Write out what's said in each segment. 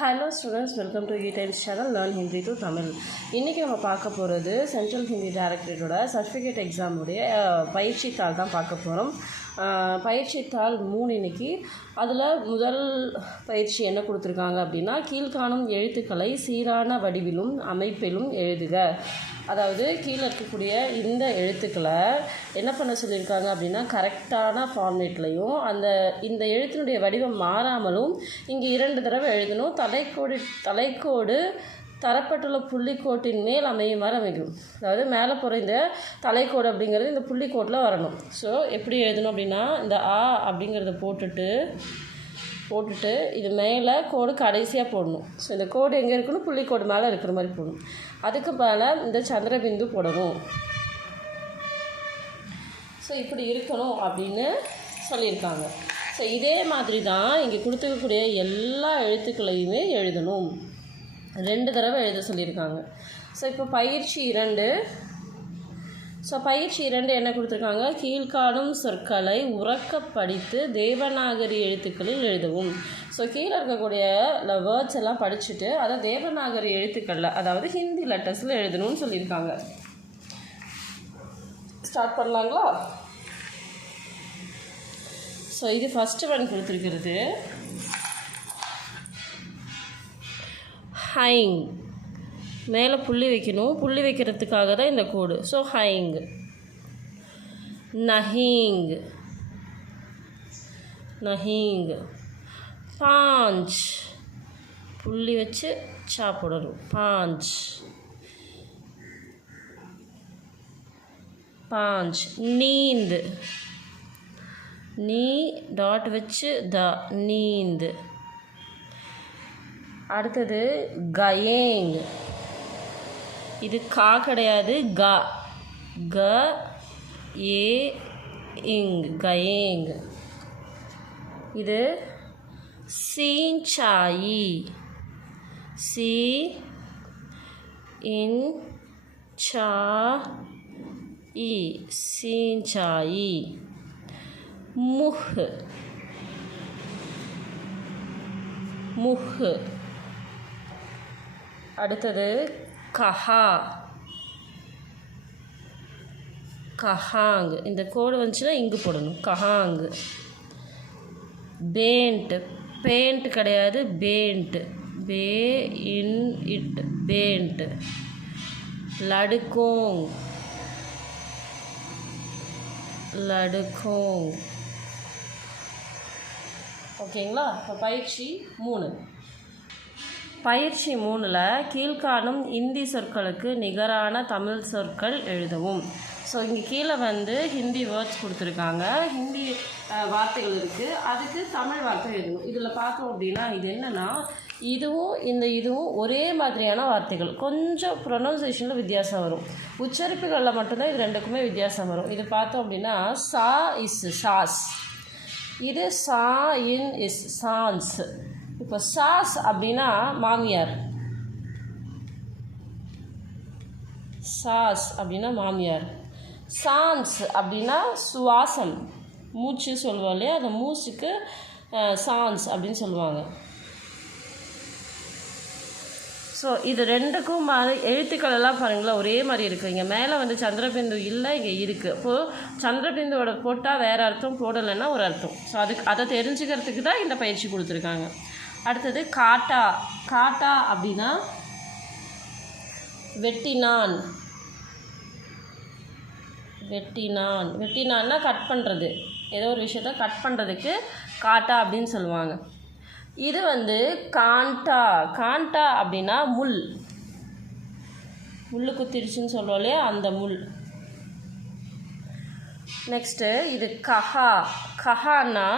Hello students, welcome to times channel learn Hindi to Tamil. இன்றைக்கி நம்ம பார்க்க போகிறது சென்ட்ரல் ஹிந்தி டைரக்டரேட்டோட சர்டிஃபிகேட் எக்ஸாமுடைய பயிற்சி தாள் தான் பார்க்க போகிறோம். பயிற்சி தாள் 3 இன்றைக்கி. அதில் முதல் பயிற்சி என்ன கொடுத்துருக்காங்க அப்படின்னா, கீழ்காணும் எழுத்துக்களை சீரான வடிவிலும் அமைப்பிலும் எழுதுக. அதாவது கீழே இருக்கக்கூடிய இந்த எழுத்துக்களை என்ன பண்ண சொல்லியிருக்காங்க அப்படின்னா, கரெக்டான ஃபார்மேட்லையும் இந்த எழுத்தினுடைய வடிவம் மாறாமலும் இங்கே 2 தடவை எழுதணும். தலைக்கோடு தரப்பட்டுள்ள புள்ளிக்கோட்டின் மேல் அமையுமாறு அமைக்கணும். அதாவது மேலே போகிற இந்த தலைக்கோடு அப்படிங்கிறது இந்த புள்ளிக்கோட்டில் வரணும். ஸோ எப்படி எழுதணும் அப்படின்னா, இந்த ஆ அப்படிங்கிறத போட்டுட்டு இது மேலே கோடு கடைசியாக போடணும். ஸோ இந்த கோடு எங்கே இருக்கணும், புள்ளிக்கோடு மேலே இருக்கிற மாதிரி போடணும். அதுக்கு மேலே இந்த சந்திரபிந்து போடணும். ஸோ இப்படி இருக்கணும் அப்படின்னு சொல்லியிருக்காங்க. ஸோ இதே மாதிரி தான் இங்கே கொடுத்துக்கக்கூடிய எல்லா எழுத்துக்களையுமே எழுதணும். 2 தடவை எழுத சொல்லியிருக்காங்க. ஸோ இப்போ பயிற்சி 2. பயிற்சி 2 என்ன கொடுத்துருக்காங்க, கீழ்காணும் சொற்களை உறக்க படித்து தேவநாகரி எழுத்துக்களில் எழுதவும். ஸோ கீழே இருக்கக்கூடிய வேர்ட்ஸ் எல்லாம் படிச்சுட்டு அதை தேவநாகரி எழுத்துக்களில், அதாவது ஹிந்தி லெட்டர்ஸில் எழுதணும்னு சொல்லியிருக்காங்க. ஸ்டார்ட் பண்ணலாங்களா? ஸோ இது ஃபஸ்ட்டு ஒன் கொடுத்துருக்கிறது ஹைங். மேலே புள்ளி வைக்கணும். புள்ளி வைக்கிறதுக்காக தான் இந்த கோடு. ஸோ ஹைங். நஹீங். பாஞ்ச். புள்ளி வச்சு சாப்பிடணும். பாஞ்ச். நீந்து. நீ டாட் வச்சு நீந்து. அடுத்தது கயேங். இது கா கிடையாது, க ஏ இங், கயேங். இது சீஞ்சாயி. சி இன் சா இ, சீஞ்சாயி. முஹ். அடுத்தது கஹாங். இந்த கோடு வந்துச்சுன்னா இங்கு போடணும். கஹாங். பேண்ட். பேண்ட் கிடையாது, pant. Pay in it, pant. லடுக்கோங். ஓகேங்களா? இப்போ பயிற்சி 3. பயிற்சி 3ல் கீழ்காணும் இந்தி சொற்களுக்கு நிகரான தமிழ் சொற்கள் எழுதவும். ஸோ இங்கே கீழே ஹிந்தி வேர்ட்ஸ் கொடுத்துருக்காங்க, ஹிந்தி வார்த்தைகள் இருக்குது, அதுக்கு தமிழ் வார்த்தை எழுதணும். இதில் பார்த்தோம் அப்படின்னா இது என்னென்னா, இதுவும் ஒரே மாதிரியான வார்த்தைகள், கொஞ்சம் ப்ரொனவுன்சியேஷனில் வித்தியாசம் வரும். உச்சரிப்புகளில் மட்டும்தான் இது 2க்குமே வித்தியாசம் வரும். இது பார்த்தோம் அப்படின்னா சா இஸ் சாஸ், இது சா இன் இஸ் சான்ஸ். இப்போ சாஸ் அப்படின்னா மாமியார், சாஸ் அப்படின்னா மாமியார். சான்ஸ் அப்படின்னா சுவாசம், மூச்சு சொல்லுவோம் இல்லையா, அந்த மூச்சுக்கு சான்ஸ் அப்படின்னு சொல்லுவாங்க. ஸோ இது 2க்கும் எழுத்துக்கள் எல்லாம் பாருங்களேன் ஒரே மாதிரி இருக்குது. இங்கே மேலே சந்திரபிந்து இல்லை, இங்கே இருக்குது. இப்போது சந்திரபிந்துவோட போட்டால் வேறு அர்த்தம், போடலைன்னா ஒரு அர்த்தம். ஸோ அதை தெரிஞ்சுக்கிறதுக்கு தான் இந்த பயிற்சி கொடுத்துருக்காங்க. அடுத்தது காட்டா அப்படின்னா வெட்டினான்னா கட் பண்ணுறது, ஏதோ ஒரு விஷயத்த கட் பண்ணுறதுக்கு காட்டா அப்படின்னு சொல்லுவாங்க. இது காண்டா அப்படின்னா முள் குத்திடுச்சுன்னு சொல்லுவோம் இல்லையா, அந்த முள். நெக்ஸ்ட்டு இது கஹான்னா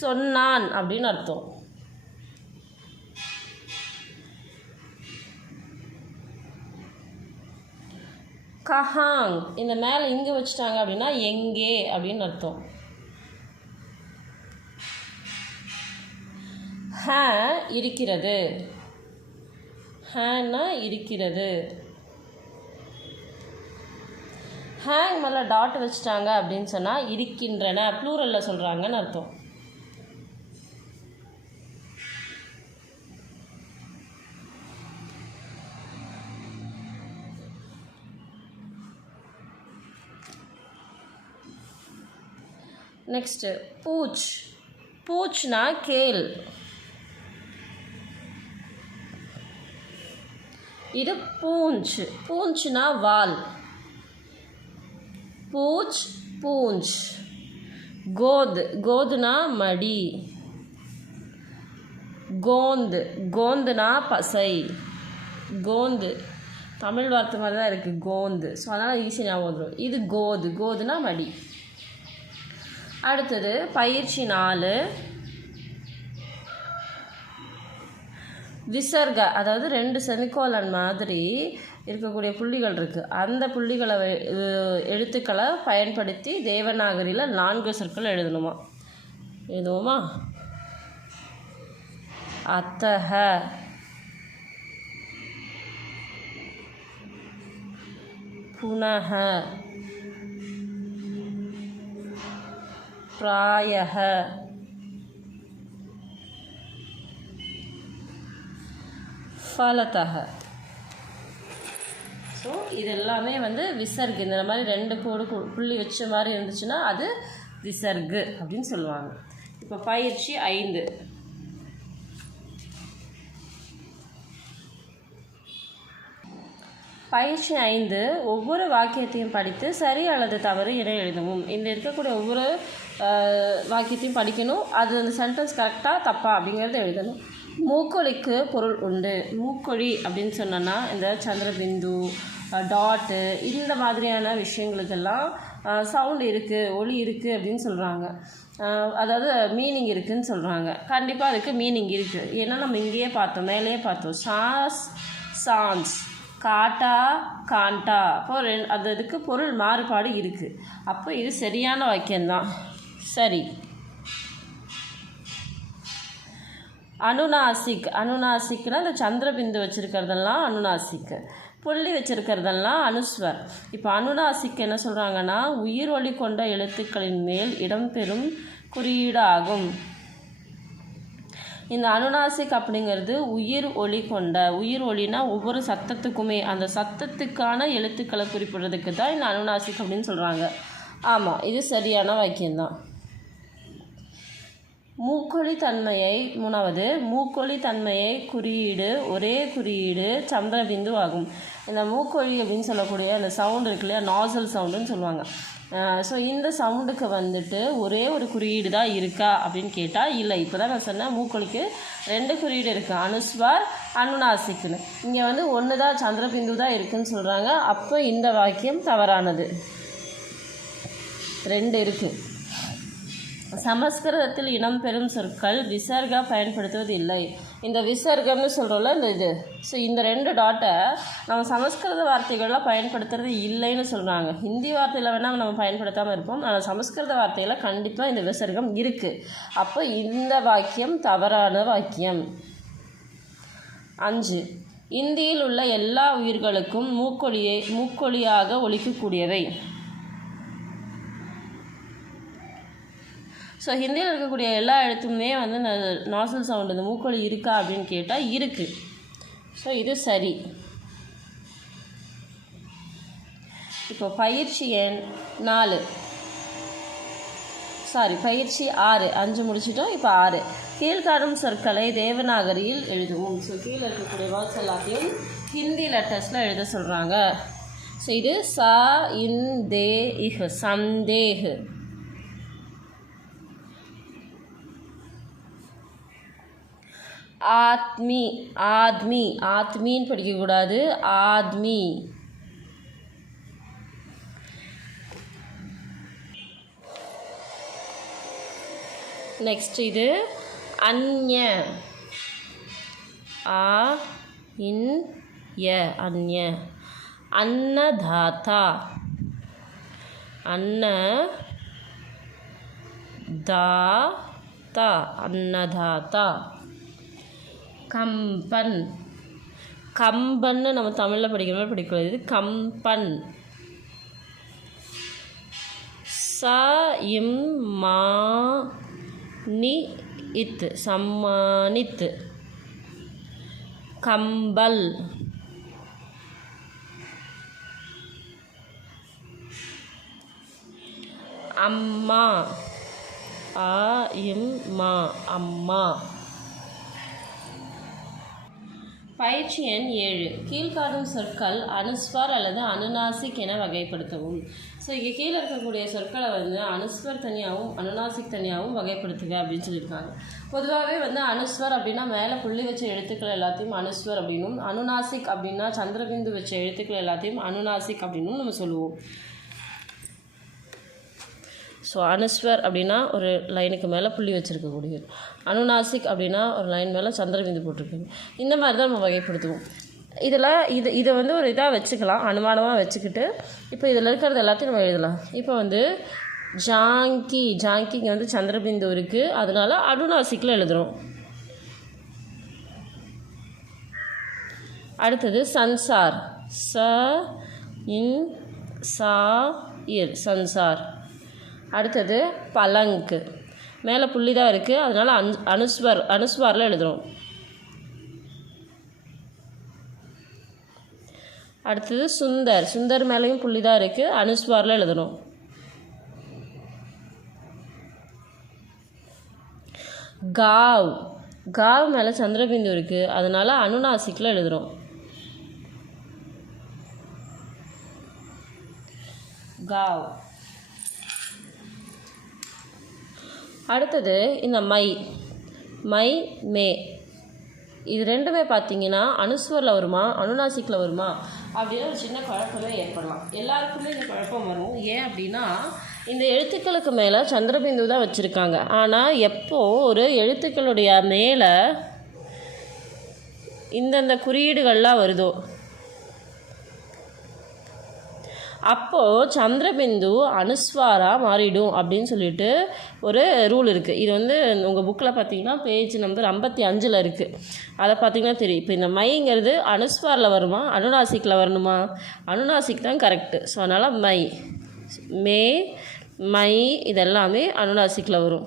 சொன்னான் அப்படின்னு அர்த்தம். கஹாங், இந்த மேலே இங்கே வச்சுட்டாங்க அப்படின்னா எங்கே அப்படின்னு அர்த்தம். இருக்கிறது. ஹேன்னா இருக்கிறது. ஹேங் மேலே டாட் வச்சுட்டாங்க அப்படின்னு சொன்னால் இருக்கின்றன, ப்ளூரலில் சொல்கிறாங்கன்னு அர்த்தம். நெக்ஸ்ட்டு பூச். பூச்னா கேள். இது பூஞ்ச். பூஞ்ச்னா வால். பூச், பூஞ்ச். கோது. கோதுனா மடி. கோந்து. கோந்துனா பசை. கோந்து தமிழ் வார்த்தை மாதிரி தான் இருக்குது, கோந்து. ஸோ அதனால் ஈஸி ஞாபகம் வந்துடும். இது கோது. கோதுனா மடி. அடுத்தது பயிற்சி 4. விசர்க, அதாவது 2 செமிகோலன் மாதிரி இருக்கக்கூடிய புள்ளிகள் இருக்குது. அந்த புள்ளிகளை எழுத்துக்களை பயன்படுத்தி தேவநாகரியில் 4 சொற்கள் எழுதணுமா. எழுதுவோமா? அத்தஹ, புனஹ, பிராயஹ, ஃபலதஹ. ஸோ இது எல்லாமே விசர்கு. இந்த மாதிரி 2 புள்ளி வச்ச மாதிரி இருந்துச்சுன்னா அது விசர்கு அப்படின்னு சொல்லுவாங்க. இப்போ பயிற்சி 5. பயிற்சி 5. ஒவ்வொரு வாக்கியத்தையும் படித்து சரி அல்லது தவறு என எழுதவும். இந்த இருக்கக்கூடிய ஒவ்வொரு வாக்கியத்தையும் படிக்கணும். அது அந்த சென்டென்ஸ் கரெக்டாக தப்பா அப்படிங்கிறத எழுதணும். மூக்கொழிக்கு பொருள் உண்டு. மூக்கொழி அப்படின்னு சொன்னோன்னா இந்த சந்திரபிந்து, டாட்டு, இந்த மாதிரியான விஷயங்களுக்கெல்லாம் சவுண்டு இருக்குது, ஒலி இருக்குது அப்படின்னு சொல்கிறாங்க. அதாவது மீனிங் இருக்குதுன்னு சொல்கிறாங்க. கண்டிப்பாக அதுக்கு மீனிங் இருக்குது. ஏன்னா நம்ம இங்கேயே பார்த்தோம், மேலேயே பார்த்தோம். சாஸ், சான்ஸ், காட்டா, காண்டா. அப்போ அதுக்கு பொருள் மாறுபாடு இருக்குது. அப்போ இது சரியான வாக்கியம்தான். சரி. அனுநாசிக். அனுநாசிக்னா இந்த சந்திரபிந்து வச்சுருக்கிறதெல்லாம் அனுநாசிக். புள்ளி வச்சுருக்கிறதெல்லாம் அனுஸ்வர். இப்போ அனுநாசிக் என்ன சொல்கிறாங்கன்னா உயிர் ஒலி கொண்ட எழுத்துக்களின் மேல் இடம்பெறும் குறியீடு ஆகும். இந்த அனுநாசிக் அப்படிங்கிறது உயிர் ஒலி கொண்ட, உயிர் ஒலினா ஒவ்வொரு சத்தத்துக்குமே அந்த சத்தத்துக்கான எழுத்துக்களை குறிப்பிடுறதுக்கு தான் இந்த அனுநாசிக் அப்படின்னு சொல்கிறாங்க. ஆமாம், இது சரியான வாக்கியம்தான். மூக்கொழி தன்மையை 3வது மூக்கொழி தன்மையை குறியீடு ஒரே குறியீடு சந்திரபிந்து ஆகும். இந்த மூக்கொழி அப்படின்னு சொல்லக்கூடிய அந்த சவுண்டு இருக்கு இல்லையா, நாசல் சவுண்டுன்னு சொல்லுவாங்க. ஸோ இந்த சவுண்டுக்கு ஒரே ஒரு குறியீடு தான் இருக்கா அப்படின்னு கேட்டால் இல்லை. இப்போ தான் நான் சொன்னேன் மூக்கொழிக்கு 2 குறியீடு இருக்குது, அனுஸ்வார், அனுநாசிக்னு. இங்கே 1 தான் சந்திரபிந்து தான் இருக்குதுன்னு சொல்கிறாங்க. அப்போ இந்த வாக்கியம் தவறானது. 2 இருக்குது. சமஸ்கிருதத்தில் இனம் பெறும் சொற்கள் விசர்கா பயன்படுத்துவது இல்லை. இந்த விசர்கம்னு சொல்கிறோம்ல இந்த இது. ஸோ இந்த 2 டாட்டை நம்ம சமஸ்கிருத வார்த்தைகள்லாம் பயன்படுத்துறது இல்லைன்னு சொல்கிறாங்க. ஹிந்தி வார்த்தையில் வேணால் நம்ம பயன்படுத்தாமல் இருப்போம், ஆனால் சமஸ்கிருத வார்த்தையில் கண்டிப்பாக இந்த விசர்கம் இருக்குது. அப்போ இந்த வாக்கியம் தவறான வாக்கியம். 5. இந்தியில் உள்ள எல்லா உயிர்களுக்கும் மூக்கொழியாக ஒலிக்கக்கூடியவை. ஸோ ஹிந்தியில் இருக்கக்கூடிய எல்லா எழுத்துமே நாசல் சவுண்டு, இந்த மூக்கொழி இருக்கா அப்படின்னு கேட்டால் இருக்குது. ஸோ இது சரி. இப்போ பயிற்சி எண் 4, பயிற்சி 6, 5 முடிச்சிட்டோம். இப்போ 6. கீழ்காணும் சொற்களை தேவநாகரியில் எழுதுவோம். ஸோ கீழே இருக்கக்கூடிய வேர்ட்ஸ் எல்லாத்தையும் ஹிந்தி லெட்டர்ஸில் எழுத சொல்கிறாங்க. ஸோ இது ச, இன், தே, இஹ், சந்தேஹ். ஆத்மி. ஆத்மி, ஆத்மின்னு படிக்கக்கூடாது, ஆத்மி. நெக்ஸ்ட் இது அந்ய. ஆ, இன், ய, அந்ய. அன்னதாத்தா. அன்ன தாத்தா, அன்னதாத்தா. கம்பன். கம்பன்னு நம்ம தமிழில் படிக்கிற மாதிரி படிக்கூடாது, இது கம்பன். ச, இம், மா, நி, இத், சம்மானித். கம்பல். அம்மா. மா அம்மா. பயிற்சி எண் 7. கீழ்காணும் சொற்கள் அனுஸ்வர் அல்லது அனுநாசிக் என வகைப்படுத்தவும். ஸோ இங்கே கீழே இருக்கக்கூடிய சொற்களை வந்து அனுஸ்வர் தனியாகவும் அனுநாசிக் தனியாகவும் வகைப்படுத்துக அப்படின்னு சொல்லியிருக்காங்க. பொதுவாகவே வந்து அனுஸ்வர் அப்படின்னா மேலே புள்ளி வச்ச எழுத்துக்கள் எல்லாத்தையும் அனுஸ்வர் அப்படின்னும், அனுநாசிக் அப்படின்னா சந்திரபிந்து வச்ச எழுத்துக்கள் எல்லாத்தையும் அனுநாசிக் அப்படின்னும் நம்ம சொல்லுவோம். ஸோ அனுஸ்வர் அப்படின்னா ஒரு லைனுக்கு மேலே புள்ளி வச்சுருக்கக்கூடியது, அனுநாசிக் அப்படின்னா ஒரு லைன் மேலே சந்திரபிந்து போட்டிருக்குது. இந்த மாதிரி தான் நம்ம வகைப்படுத்துவோம். இதை வந்து ஒரு இதாக வச்சுக்கலாம், அனுமானமாக வச்சுக்கிட்டு இப்போ இதில் இருக்கிறது எல்லாத்தையும் நம்ம எழுதலாம். இப்போ வந்து ஜாங்கிங்க வந்து சந்திரபிந்து இருக்குது, அதனால் அனுநாசிக்கில் எழுதுகிறோம். அடுத்தது சன்சார், சன்சார். அடுத்தது பலங்க், மேலே புள்ளி தான் இருக்குது, அதனால் அனுஸ்வாரில் எழுதுகிறோம். அடுத்தது சுந்தர் மேலேயும் புள்ளி தான் இருக்குது, அனுஸ்வாரில் எழுதணும். காவ் மேலே சந்திரபிந்து இருக்குது, அதனால் அனுநாசிக்கில் எழுதுகிறோம். காவ். அடுத்தது இந்த மே இது ரெண்டுமே பார்த்தீங்கன்னா அனுஸ்வரில் வருமா அனுநாசிக்கில் வருமா அப்படின்னு ஒரு சின்ன குழப்பமே ஏற்படலாம். எல்லாருக்குமே இந்த குழப்பம் வரும். ஏன் அப்படின்னா இந்த எழுத்துக்களுக்கு மேலே சந்திரபிந்து தான் வச்சுருக்காங்க. ஆனால் எப்போது ஒரு எழுத்துக்களுடைய மேலே இந்தந்த குறியீடுகள்லாம் வருதோ அப்போது சந்திரபிந்து அனுஸ்வாரா மாறிடும் அப்படின்னு சொல்லிட்டு ஒரு ரூல் இருக்குது. இது வந்து உங்கள் புக்கில் பார்த்தீங்கன்னா பேஜ் நம்பர் 55 இருக்குது. அதை பார்த்தீங்கன்னா தெரியும். இப்போ இந்த மைங்கிறது அனுஸ்வாரில் வருமா அனுநாசிக்கில் வரணுமா? அனுநாசிக் தான் கரெக்டு. ஸோ அதனால் மை இதெல்லாமே அனுநாசிக்கில் வரும்.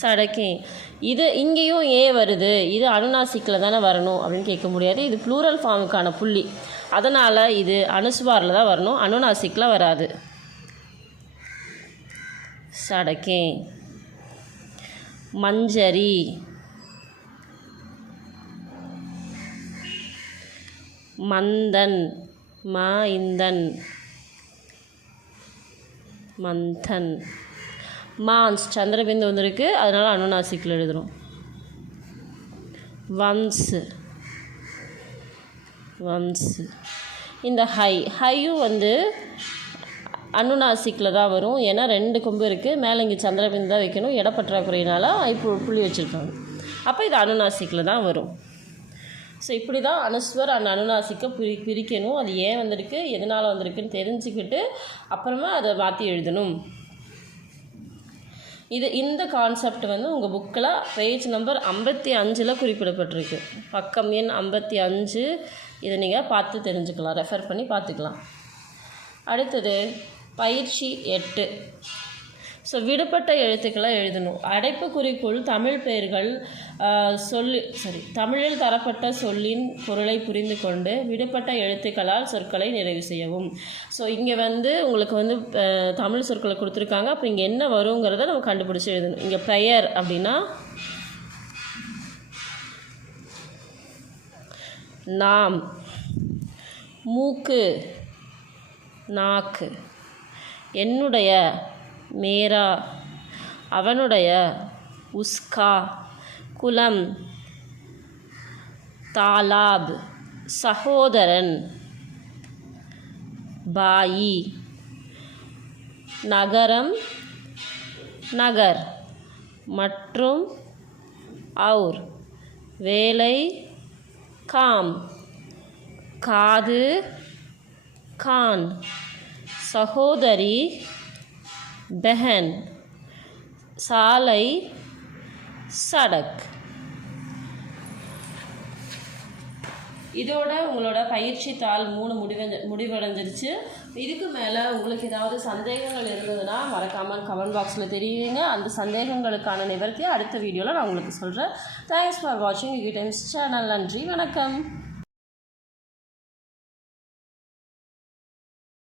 சடக்கிங் இது இங்கேயும் வருது, இது அனுநாசிக்கில் தானே வரணும் அப்படின்னு கேட்க முடியாது. இது ப்ளூரல் ஃபார்முக்கான புள்ளி, அதனால் இது அனுஸ்வாரில் தான் வரணும், அனுநாசிக்கில் வராது. சடக்கிங். மஞ்சரி, மந்தன், மந்தன். மான்ஸ் சந்திரபிந்து வந்திருக்கு, அதனால் அனுநாசிக்கில் எழுதுகிறோம். வம்ஸ். இந்த ஹையும் வந்து அனுநாசிக்கில் தான் வரும். ஏன்னா 2 கொம்பு இருக்குது, மேலே இங்கே சந்திரபிந்து தான் வைக்கணும், இடப்பற்றாக்குறையினால் இப்போ புள்ளி வச்சுருக்காங்க. அப்போ இது அனுநாசிக்கில் தான் வரும். ஸோ இப்படி தான் அனுஸ்வர் அண்ட் அனுநாசிக்கை பிரிக்கணும். அது ஏன் வந்திருக்கு எதனால் வந்திருக்குன்னு தெரிஞ்சுக்கிட்டு அப்புறமா அதை மாற்றி எழுதணும். இந்த கான்செப்ட் வந்து உங்கள் புக்கில் பேஜ் நம்பர் 55 குறிப்பிடப்பட்டிருக்கு. பக்கம் எண் 55. இதை நீங்கள் பார்த்து தெரிஞ்சுக்கலாம், ரெஃபர் பண்ணி பார்த்துக்கலாம். அடுத்தது பயிற்சி 8. ஸோ விடுபட்ட எழுத்துக்களை எழுதணும். அடைப்புக்குறிக்குள் தமிழ் பெயர்கள் தமிழில் தரப்பட்ட சொல்லின் பொருளை புரிந்து கொண்டு விடுபட்ட எழுத்துக்களால் சொற்களை நிறைவு செய்யவும். ஸோ இங்கே வந்து உங்களுக்கு வந்து தமிழ் சொற்களை கொடுத்துருக்காங்க. அப்போ இங்கே என்ன வருங்கிறத நம்ம கண்டுபிடிச்சி எழுதணும். இங்கே பெயர் அப்படின்னா நாம், மூக்கு, நாக்கு, என்னுடைய மேரா, அவனுடைய உஸ்கா, குலம், தாலாப், சகோதரன், பாயி, நகரம், நகர், மற்றும், और, வேலை, काम, காது, கான், சகோதரி, बहन, சாலை, சடக். இதோட உங்களோட பயிற்சி தாள் 3 முடிவடைஞ்சிருச்சு. இதுக்கு மேலே உங்களுக்கு ஏதாவது சந்தேகங்கள் இருந்ததுன்னா மறக்காமல் கமெண்ட் பாக்ஸில் தெரியுங்க. அந்த சந்தேகங்களுக்கான நிவர்த்தியை அடுத்த வீடியோவில் நான் உங்களுக்கு சொல்கிறேன். தேங்க்ஸ் ஃபார் வாட்சிங் யூகே டைம்ஸ் சேனல். நன்றி, வணக்கம்.